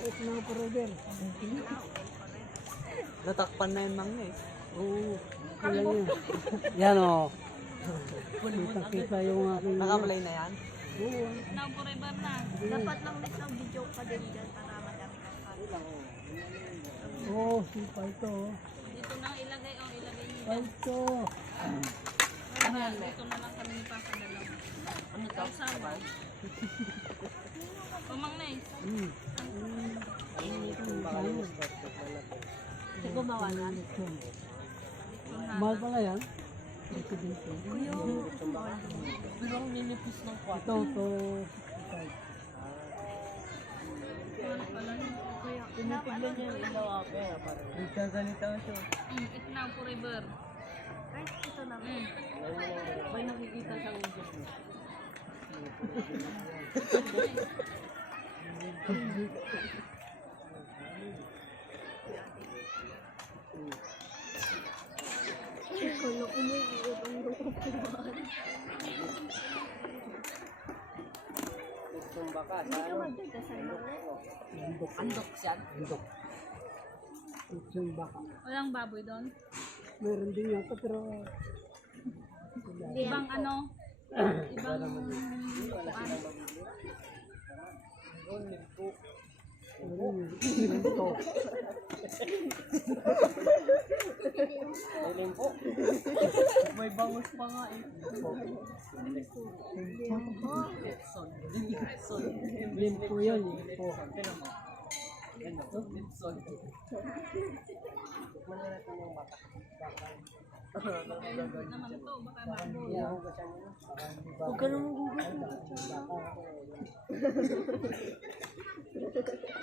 Itno forever. Natakpan na yung mga eh. Oo. Wala yan. Yan o. Kita yung aking... Nakamalay na yan? Oo. Now forever na. Dapat lang next ng video pa din dyan para madami kang cut. Oo, sipa ito. Dito na ilagay o ilagay niyo Sipa dyan. ito. Dito na lang kami ni Papa dalawa. Ano to? Kasama. Pamang nice. Hindi gumawa na. Mahal pala yan. Ito dito. Pero ang ninipis ng kwarto. Ito. Tinitignan niya yung ilaw ako. Nagkaganito siya. It now forever. Ay, ito na. May nakikita siyang Diyos. Kala umiiyak ang lukuhan. Itong baka sa Hindi ka ano? magdadasal mo ulit. Andok siya. Andok. Ito yung baka. Walang baboy doon? Meron din yata pero... Ibang ano? Ibang kuan. Meron yun. Ito. May limpo. May bangus pa nga eh. Litson. Limpo yun. Limpo. Tignan mo. Ano? Litson. Tikman na natin yung baka. Naman to, baka baboy. Huwag ka nang gugat.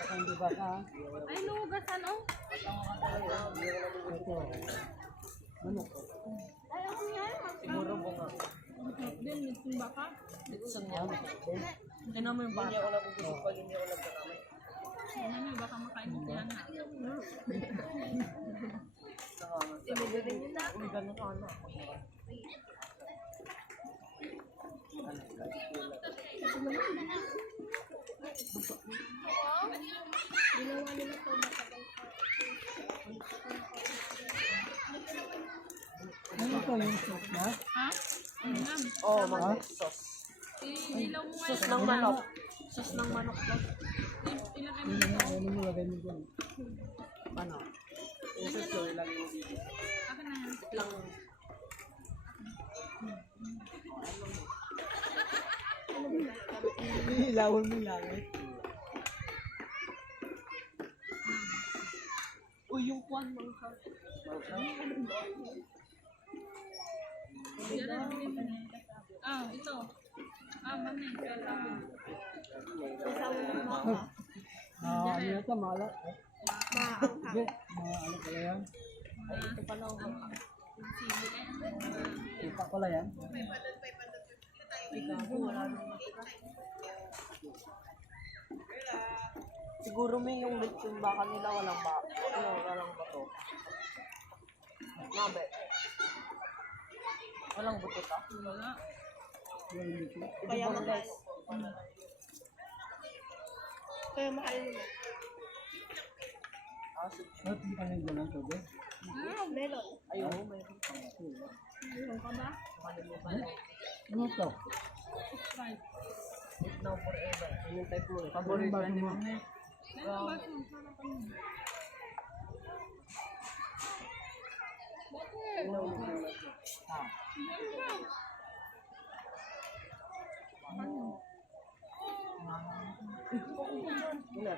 Hindi baka. Ay, lugasan oh. Ito. Manok. Ay, ako yan. Siguro bunga. Din, yung baka. Litson yan. Tignan mo yung baka. Hindi ako nabubusog pag hindi ako nagkakamay. Ano mo, baka makain mo yan ha. Tinigilin yun na. Uy, ganun ka na. Ano ito yung soup na? Ha? Ayan. Oo, mag-sauce. Ilaw mo nga. Sauce ng manok. Sauce ng manok lang. Ilagay mo dito. Ano mo lagay mo dyan? Ano? Yung sauce yung ilang yung dito. Akin na yan. Lang. Ilawin mo langit. Uy, yung kwan mga ka. Ah, ito. Ah, mami. Ano yata, maalat. Hindi, ano pala yan? Ito pala ako. Kita pala yan. Siguro may yung lechon baka nila walang ba? Ano, walang bato. Mabe. Walang buto ka? Wala. Yan dito. Kaya mahal. Kaya mahal nila. Ba't hindi ka nang ganun to, be? Ah, melon. Ayun, mayroon pa. Meron ka ba? Ano to? Sprite. Now forever. Yung type mo. Ano Paborito ba ni mo? Mami. Meron ba ito? Sarapan mo. Ah. Wala.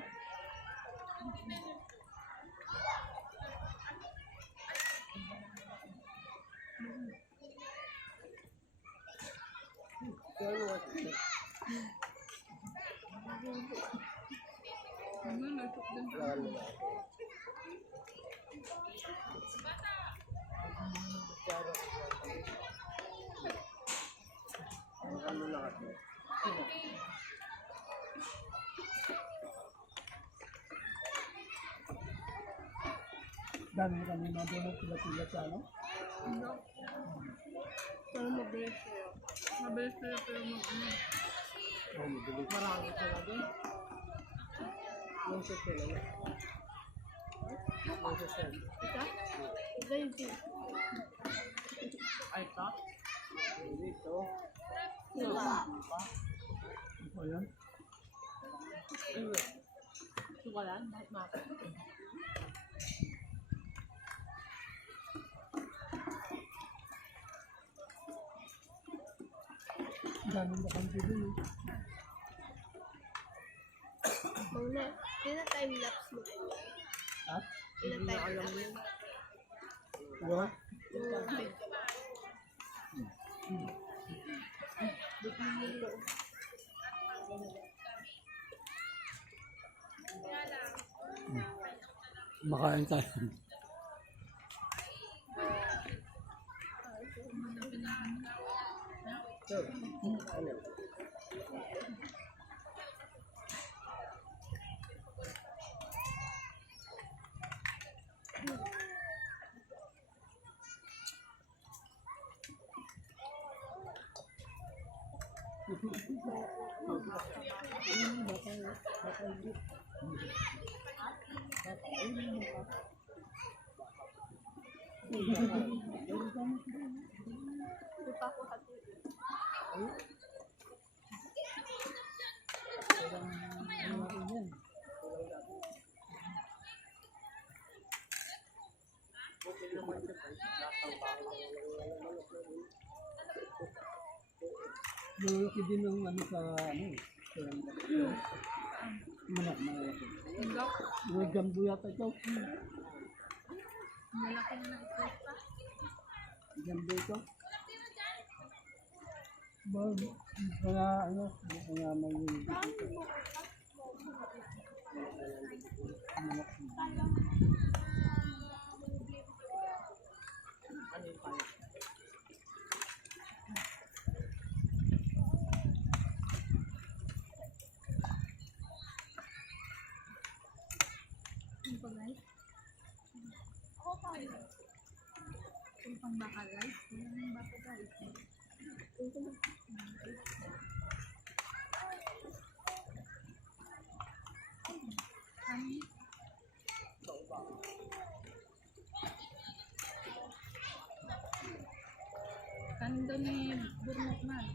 Ano, nagtok din. Ano lahat mo? Dami kami mabunod pila-pila sa ano? Pero mabilis sila. Mabilis sila pero mag-ano. Oh, mabilis. Marami talaga. Yung sasyan, ano? Yung sasyan. Ito? Ito yung tea. Ay, ito? Hindi, ito. Ayan. Sukalan? Bakit maka? Dami na kang dito. Muna, ilan time lapse mo? Ha? Ilan time lapse? Ano? Makain tayo. Sir, ano? Hindi pa ako hati. Malaki din ang ano sa ano eh. Manak malaki. Mga jambu yata ito. Malaki na ng itlog pa. Jambu ito. Kaya ano, kaya may manak. Ano yung pala? Ano pa guys? Ako pa. Yung pang baka guys. Yung baka guys. Kanin daw ni Burnok man.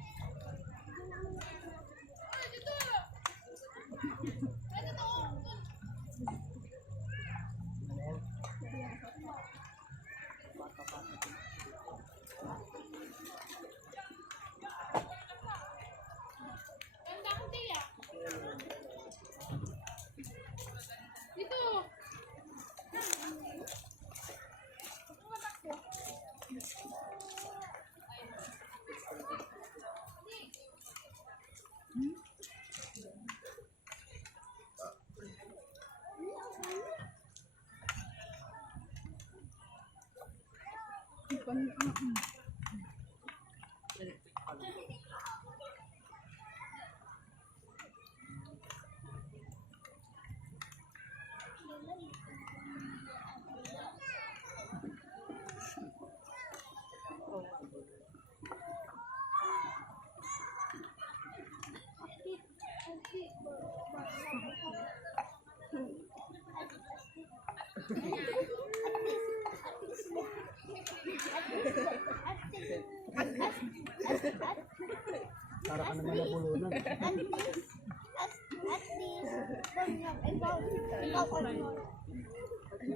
Para ka naman nabulunan.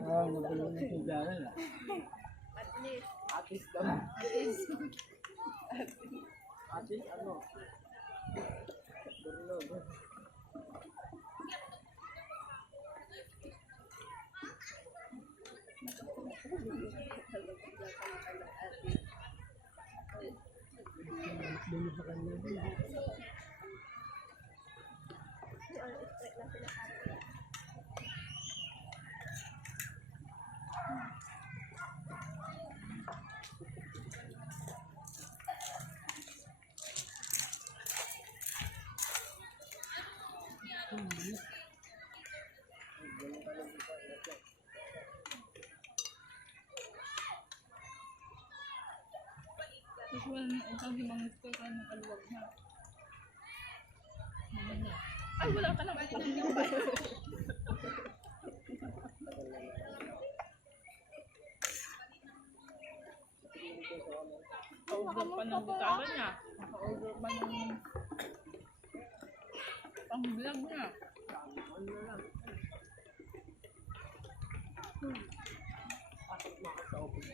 Ah, nabulunan sa jalan ah. Atis daw. Atis ano? Burlog. Dito sa kanya. Usual na utang himangit ko kayo ng kaluwag na. Ay, wala ka lang. Naka-order pa ng gitara niya. Naka-order pa ng pang-vlog niya. Ano na lang. Pasok na ako sa office.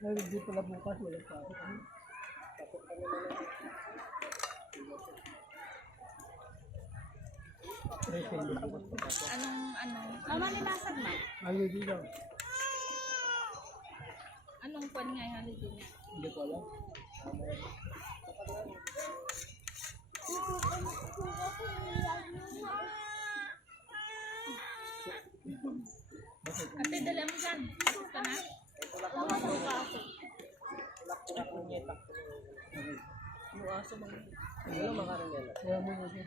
Ay, hindi pala bukas, wala pa ako. Pasok ka naman lang. Mama, nilasag na. Ano dito? Anong pan nga yung holiday niya? Hindi ko alam. Ate, dala mo dyan. Pasok ka na? Pasok ka. Yung aso mang... Ano makaroon yan? Kaya mo na siya.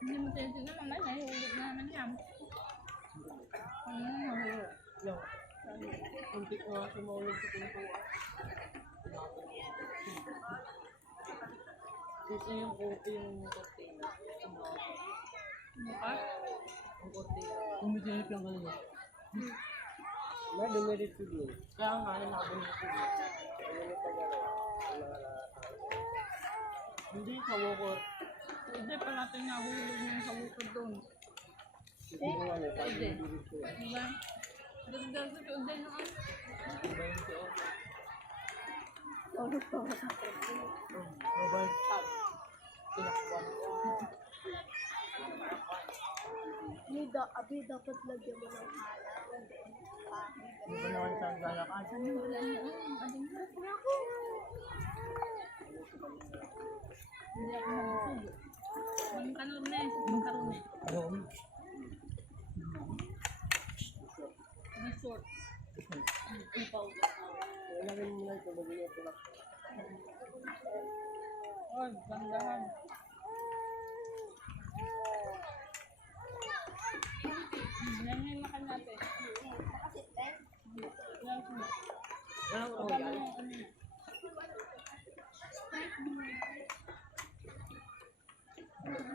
Hindi mo titignan naman. Nahihulog na naman yan. Ano na nahulog? Yung... Unti ko nga sumulog sa pintuan. Gusto yung cortina. Bukas? Ang cortina. Umitinip lang kanina. May lumirit ko din. Kaya nga, hinabon ko din. Ano pa gano'n? Hindi, sa wokor. Hindi pa natin nahulog na sa bukod doon. Hindi ko nga, pag Pwede. lumirit ko. Diba? Dagdag sa tuod din noon. Iba yung si Oto. Mabay. Tinakbuhan ko. Abi, dapat lagyan mo ng Hindi ba naman sa lalakad? Ano wala niya? Ading ko. Hindi ako nagsubo. Ang kanon na eh. Ang karon eh. Ayoko. Resort. Ipaw. Wala rin nila ito. Bagay yung tulak. Oy, gandahan. Yan yung makan natin. Yan sila. Walang Pagkano royal. yung ano yun?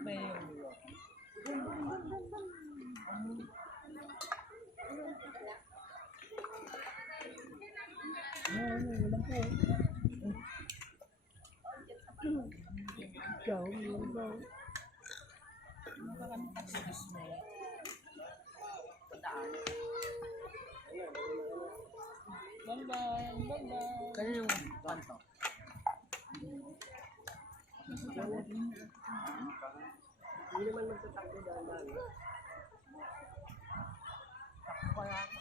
May yung Walang po. Ikaw, walang po. Bye-bye. Bye-bye. Kaya yung kanto. Hindi naman magtatakbo dahan-dahan. Takbo kaya ako.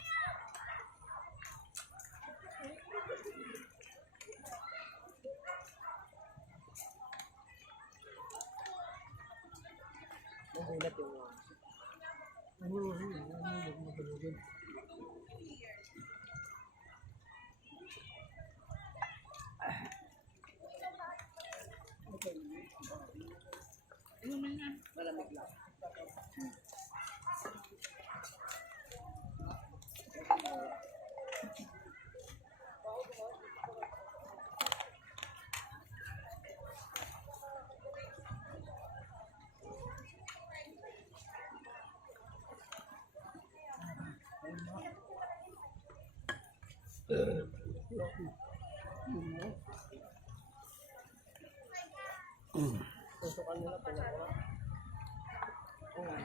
Nagulat yung Inumin na. malamig lang. Tutukan nila pala.